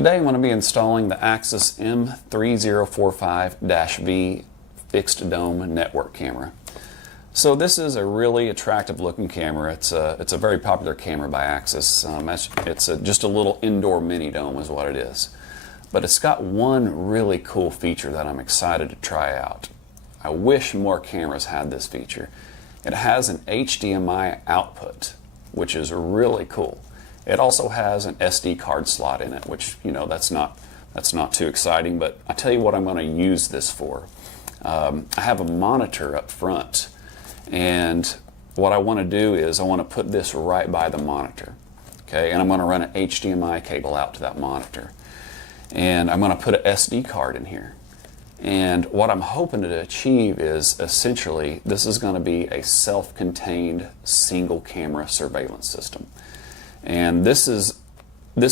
Today I'm going to be installing the Axis M3045-V fixed dome network camera. So this is a really attractive looking camera. It's a very popular camera by Axis. It's just a little indoor mini dome is what it is. But it's got one really cool feature that I'm excited to try out. I wish more cameras had this feature. It has an HDMI output, which is really cool. It also has an SD card slot in it, which, you know, that's not too exciting, but I'll tell you what I'm going to use this for. I have a monitor up front, and what I want to do is I want to put this right by the monitor, okay? And I'm going to run an HDMI cable out to that monitor. And I'm going to put an SD card in here. And what I'm hoping to achieve is essentially this is going to be a self-contained single camera surveillance system. And this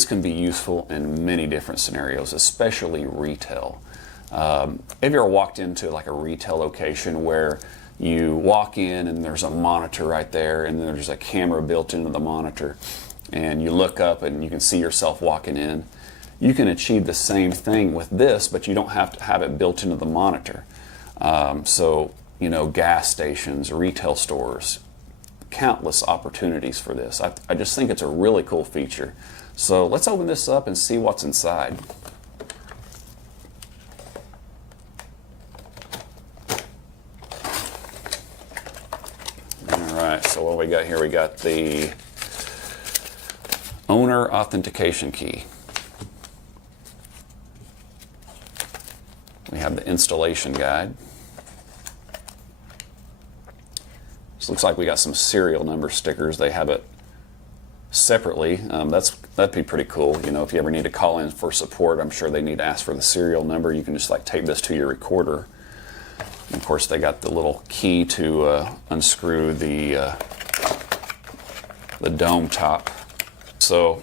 can be useful in many different scenarios, especially retail. Have you ever walked into like a retail location where you walk in and there's a monitor right there and there's a camera built into the monitor, and you look up and you can see yourself walking in? You can achieve the same thing with this, but you don't have to have it built into the monitor. So, you know, gas stations, retail stores, countless opportunities for this. I just think it's a really cool feature. So let's open this up and see what's inside. Alright, so what we got here, we got the owner authentication key. We have the installation guide. This looks like we got some serial number stickers. They have it separately. That'd be pretty cool. You know, if you ever need to call in for support, I'm sure they need to ask for the serial number. You can just like tape this to your recorder. And of course, they got the little key to unscrew the dome top. So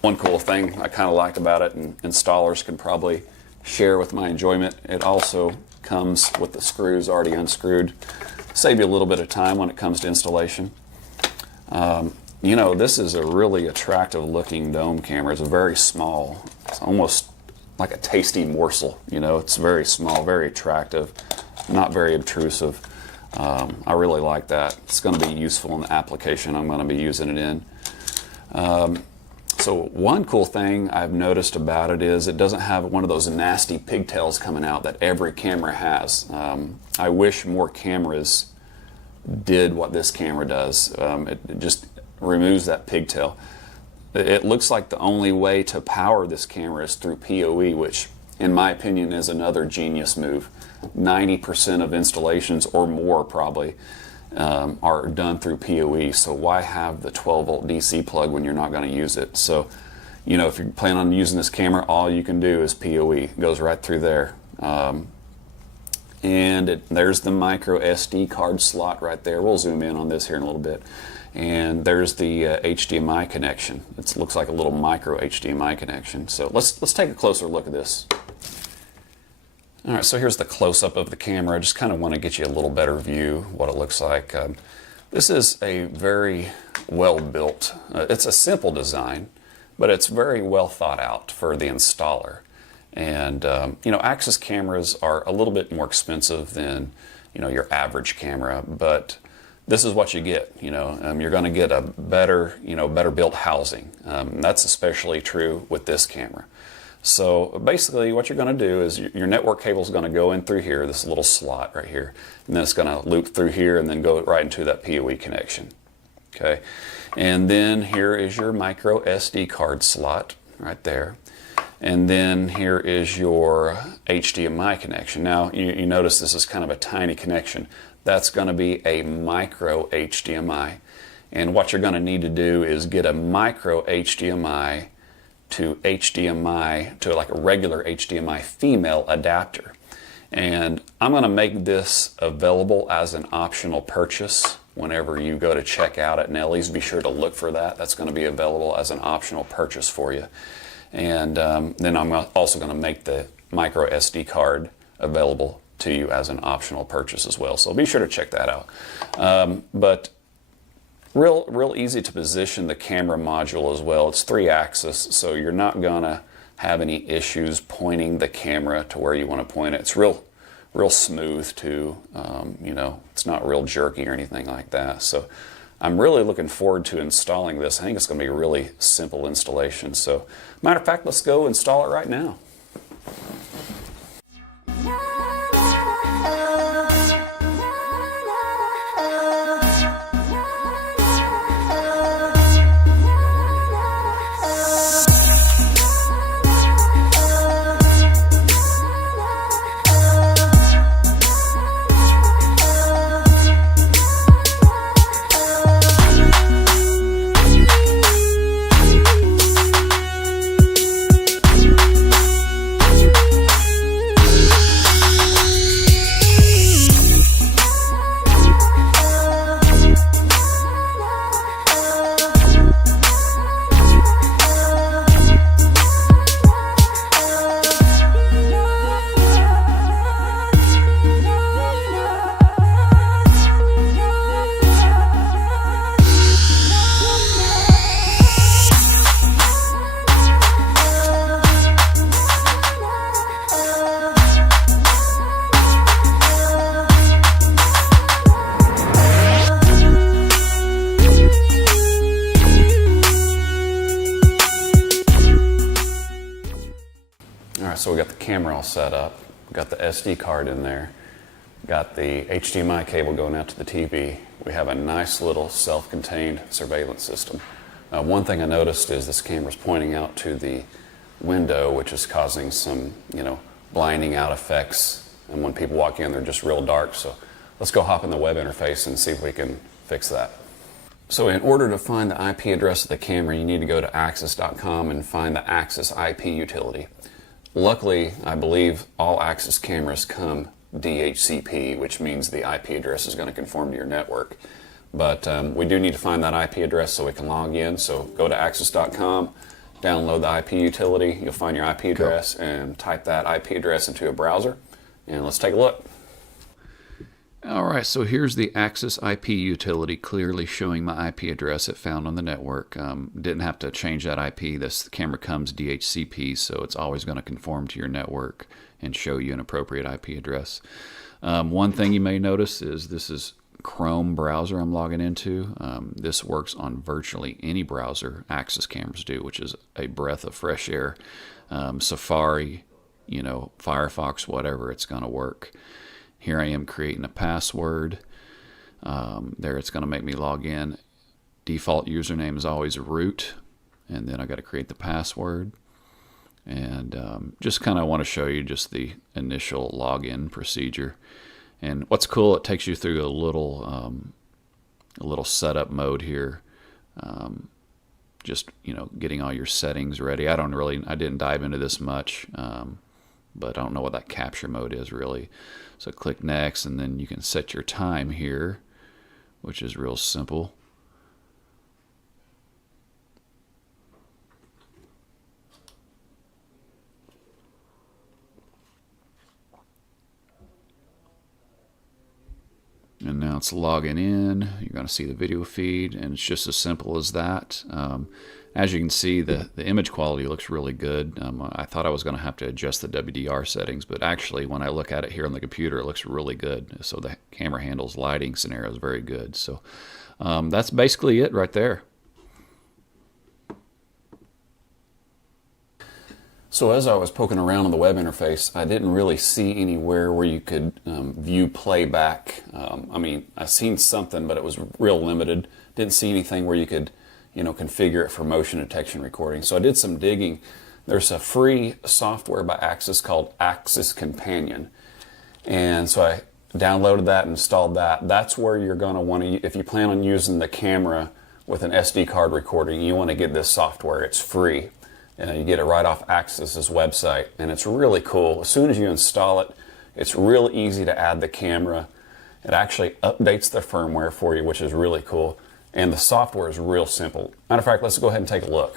one cool thing I kind of liked about it, and installers can probably share with my enjoyment, it also comes with the screws already unscrewed. Save you a little bit of time when it comes to installation. You know, this is a really attractive looking dome camera. It's very small. It's almost like a tasty morsel. You know, it's very small, very attractive, not very obtrusive. I really like that. It's going to be useful in the application I'm going to be using it in. So one cool thing I've noticed about it is it doesn't have one of those nasty pigtails coming out that every camera has. I wish more cameras did what this camera does. It just removes that pigtail. It looks like the only way to power this camera is through PoE, which in my opinion is another genius move. 90% of installations or more probably are done through PoE, so why have the 12-volt DC plug when you're not going to use it? So, you know, if you plan on using this camera, all you can do is PoE. It goes right through there. There's the micro SD card slot right there. We'll zoom in on this here in a little bit. And there's the HDMI connection. It looks like a little micro HDMI connection. So let's take a closer look at this. All right, so here's the close-up of the camera. I just kind of want to get you a little better view what it looks like. This is a very well-built, it's a simple design, but it's very well thought out for the installer. And, you know, Axis cameras are a little bit more expensive than, you know, your average camera, but this is what you get. You know, you're going to get a better, you know, better built housing. That's especially true with this camera. So basically what you're going to do is your network cable is going to go in through here, this little slot right here, and then it's going to loop through here and then go right into that PoE connection. Okay, and then here is your micro SD card slot right there, and then here is your HDMI connection. Now you notice this is kind of a tiny connection. That's going to be a micro HDMI, and what you're going to need to do is get a micro HDMI to HDMI, to like a regular HDMI female adapter. And I'm going to make this available as an optional purchase whenever you go to check out at Nellie's. Be sure to look for that. That's going to be available as an optional purchase for you. And then I'm also going to make the micro SD card available to you as an optional purchase as well. So be sure to check that out. But real easy to position the camera module as well. It's 3-axis, so you're not gonna have any issues pointing the camera to where you want to point it. It's real smooth too. You know, it's not real jerky or anything like that. So I'm really looking forward to installing this. I think it's going to be a really simple installation. So matter of fact, let's go install it right now. So we got the camera all set up, we got the SD card in there, got the HDMI cable going out to the TV. We have a nice little self-contained surveillance system. One thing I noticed is this camera's pointing out to the window, which is causing some, you know, blinding out effects. And when people walk in, they're just real dark. So let's go hop in the web interface and see if we can fix that. So in order to find the IP address of the camera, you need to go to Axis.com and find the Axis IP utility. Luckily, I believe all Axis cameras come DHCP, which means the IP address is going to conform to your network. But we do need to find that IP address so we can log in. So go to Axis.com, download the IP utility, you'll find your IP address, and type that IP address into a browser, and let's take a look. Alright, so here's the Axis IP utility clearly showing my IP address it found on the network. Didn't have to change that IP. This camera comes DHCP, so it's always going to conform to your network and show you an appropriate IP address. One thing you may notice is this is Chrome browser I'm logging into. This works on virtually any browser Axis cameras do, which is a breath of fresh air. Safari, you know, Firefox, whatever, it's going to work. Here I am creating a password. There it's going to make me log in. Default username is always root, and then I got to create the password. And just kind of want to show you just the initial login procedure. And what's cool, it takes you through a little setup mode here. Just, you know, getting all your settings ready. I didn't dive into this much, but I don't know what that capture mode is really. So click next, and then you can set your time here, which is real simple. And now it's logging in. You're going to see the video feed, and it's just as simple as that. As you can see, the image quality looks really good. I thought I was going to have to adjust the WDR settings, but actually when I look at it here on the computer, it looks really good. So the camera handles lighting scenarios very good. So that's basically it right there. So as I was poking around on the web interface, I didn't really see anywhere where you could view playback. I mean, I seen something, but it was real limited. Didn't see anything where you could, you know, configure it for motion detection recording. So I did some digging. There's a free software by Axis called Axis Companion. And so I downloaded that, installed that. That's where you're going to want to, if you plan on using the camera with an SD card recording, you want to get this software. It's free. You get it right off Axis's website, and it's really cool. As soon as you install it, it's real easy to add the camera. It actually updates the firmware for you, which is really cool. And the software is real simple. Matter of fact, let's go ahead and take a look.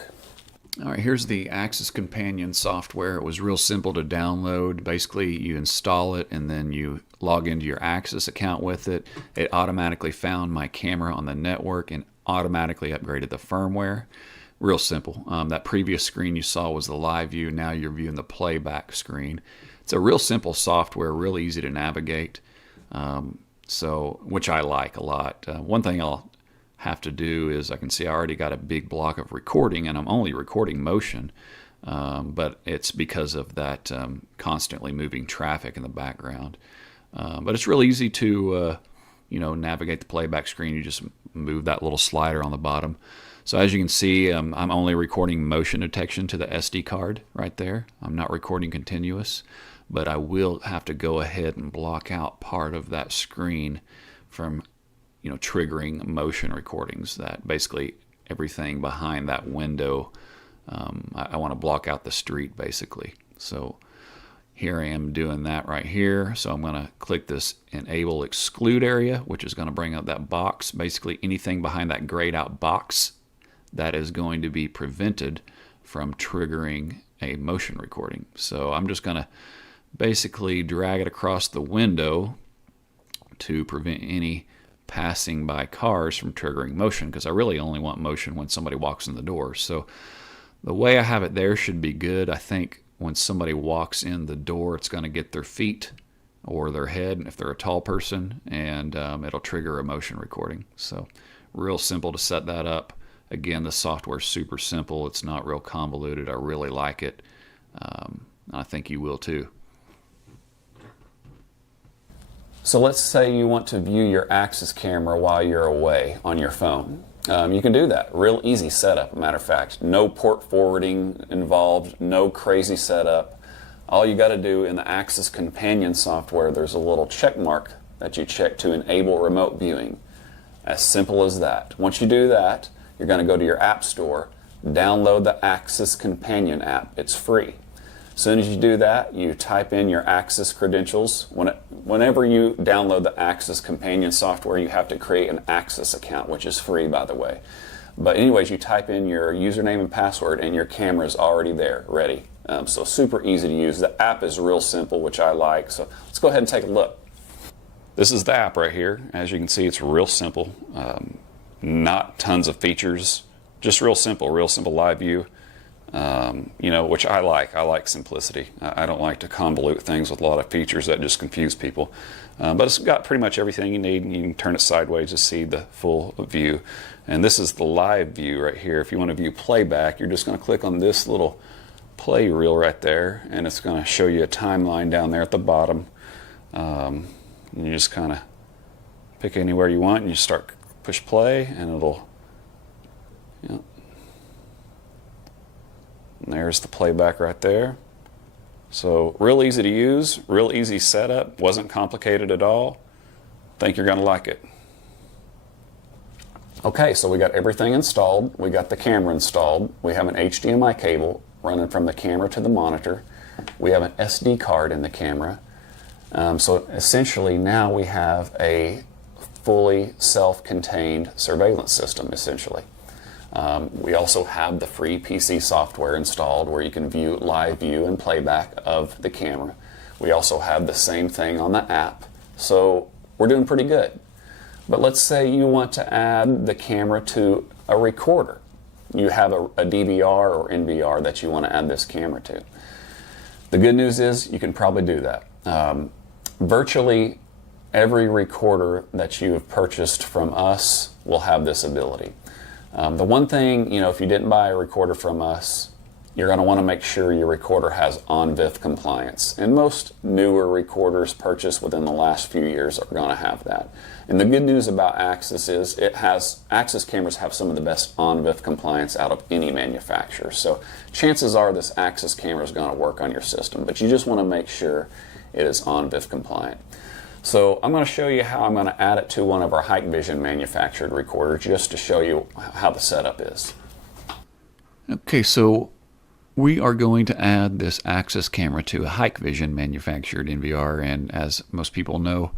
All right, here's the Axis Companion software. It was real simple to download. Basically, you install it, and then you log into your Axis account with it. It automatically found my camera on the network and automatically upgraded the firmware. Real simple. That previous screen you saw was the live view. Now you're viewing the playback screen. It's a real simple software, real easy to navigate, which I like a lot. One thing I'll have to do is I can see I already got a big block of recording, and I'm only recording motion, but it's because of that constantly moving traffic in the background. But it's real easy to navigate the playback screen. You just move that little slider on the bottom. So as you can see, I'm only recording motion detection to the SD card right there. I'm not recording continuous, but I will have to go ahead and block out part of that screen from triggering motion recordings. That basically everything behind that window, I want to block out the street basically. So here I am doing that right here. So I'm going to click this enable exclude area, which is going to bring up that box. Basically anything behind that grayed out box that is going to be prevented from triggering a motion recording. So I'm just going to basically drag it across the window to prevent any passing by cars from triggering motion, because I really only want motion when somebody walks in the door. So the way I have it there should be good. I think when somebody walks in the door, it's going to get their feet or their head if they're a tall person, and it'll trigger a motion recording. So real simple to set that up. Again, the software's super simple. It's not real convoluted. I really like it. I think you will too. So let's say you want to view your Axis camera while you're away on your phone. You can do that. Real easy setup, matter of fact. No port forwarding involved, no crazy setup. All you got to do in the Axis Companion software, there's a little check mark that you check to enable remote viewing. As simple as that. Once you do that, you're going to go to your App Store, download the Axis Companion app. It's free. As soon as you do that, you type in your Axis credentials. Whenever you download the Axis Companion software, you have to create an Axis account, which is free, by the way. But anyways, you type in your username and password, and your camera is already there, ready. So super easy to use. The app is real simple, which I like. So let's go ahead and take a look. This is the app right here. As you can see, it's real simple. Not tons of features. Just real simple live view. Which I like. I like simplicity. I don't like to convolute things with a lot of features that just confuse people. But it's got pretty much everything you need. You can turn it sideways to see the full view. And this is the live view right here. If you want to view playback, you're just going to click on this little play reel right there, and it's going to show you a timeline down there at the bottom. And you just kind of pick anywhere you want, and you start push play, and it'll. And there's the playback right there. So real easy to use, real easy setup, wasn't complicated at all. Think you're going to like it. Okay, so we got everything installed. We got the camera installed. We have an HDMI cable running from the camera to the monitor. We have an SD card in the camera. So essentially now we have a fully self-contained surveillance system, essentially. We also have the free PC software installed where you can view live view and playback of the camera. We also have the same thing on the app. So we're doing pretty good. But let's say you want to add the camera to a recorder. You have a DVR or NVR that you want to add this camera to. The good news is you can probably do that. Virtually every recorder that you have purchased from us will have this ability. The one thing, if you didn't buy a recorder from us, you're going to want to make sure your recorder has on-VIF compliance. And most newer recorders purchased within the last few years are going to have that. And the good news about Axis is Axis cameras have some of the best on-VIF compliance out of any manufacturer. So chances are this Axis camera is going to work on your system, but you just want to make sure it is on-VIF compliant. So I'm going to show you how I'm going to add it to one of our Hikvision manufactured recorders just to show you how the setup is. Okay, so we are going to add this Axis camera to a Hikvision manufactured NVR, and as most people know,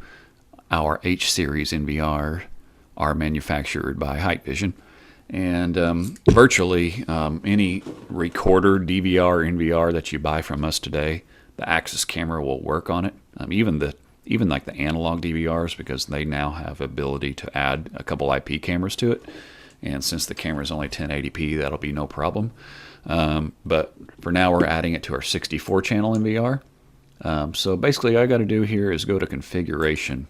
our H-series NVR are manufactured by Hikvision. And virtually any recorder, DVR, NVR that you buy from us today, the Axis camera will work on it. Even like the analog DVRs, because they now have ability to add a couple IP cameras to it. and since the camera is only 1080p, that'll be no problem. But for now, we're adding it to our 64 channel NVR. So basically all I got to do here is go to configuration,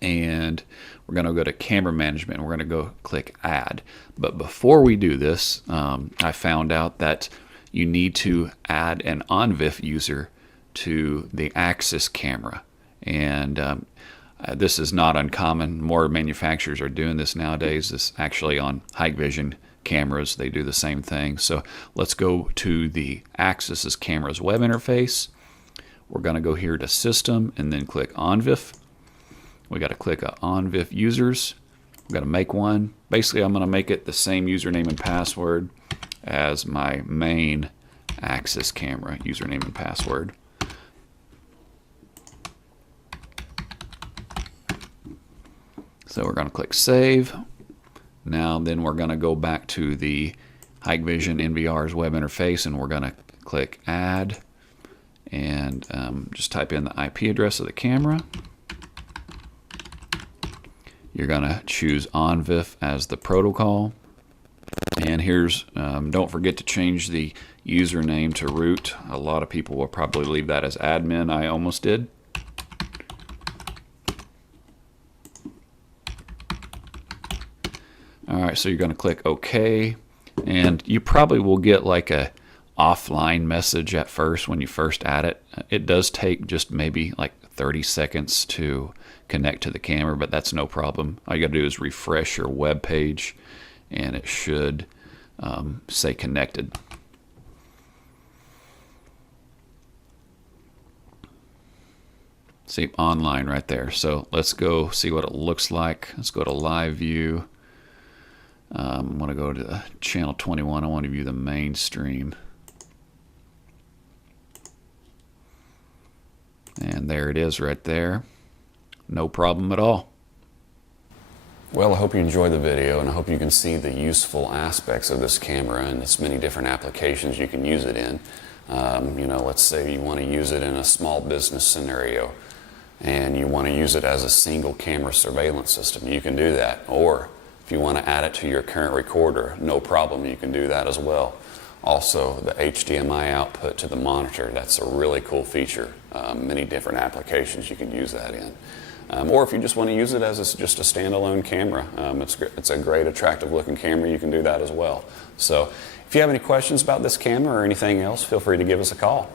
and we're going to go to camera management, and we're going to go click add. But before we do this, I found out that you need to add an OnVIF user to the Axis camera. And this is not uncommon. More manufacturers are doing this nowadays. This actually on Hikvision cameras, they do the same thing. So let's go to the Axis's camera's web interface. We're going to go here to System and then click OnVIF. We got to click OnVIF users. We've got to make one. Basically, I'm going to make it the same username and password as my main Axis camera username and password. So we're going to click Save. Now then we're going to go back to the Hikvision NVR's web interface, and we're going to click Add, and just type in the IP address of the camera. You're going to choose OnVIF as the protocol. And here's, don't forget to change the username to root. A lot of people will probably leave that as admin. I almost did. Alright, so you're going to click OK, and you probably will get like a offline message at first when you first add it. It does take just maybe like 30 seconds to connect to the camera, but that's no problem. All you got to do is refresh your web page, and it should say connected. See, online right there. So let's go see what it looks like. Let's go to live view. I want to go to channel 21. I want to view the main stream. And there it is right there. No problem at all. Well, I hope you enjoyed the video, and I hope you can see the useful aspects of this camera and its many different applications you can use it in. You know, let's say you want to use it in a small business scenario and you want to use it as a single camera surveillance system. You can do that. Or if you want to add it to your current recorder, no problem, you can do that as well. Also, the HDMI output to the monitor, that's a really cool feature. Many different applications you can use that in. Or if you just want to use it as just a standalone camera, it's a great, attractive looking camera, you can do that as well. So if you have any questions about this camera or anything else, feel free to give us a call.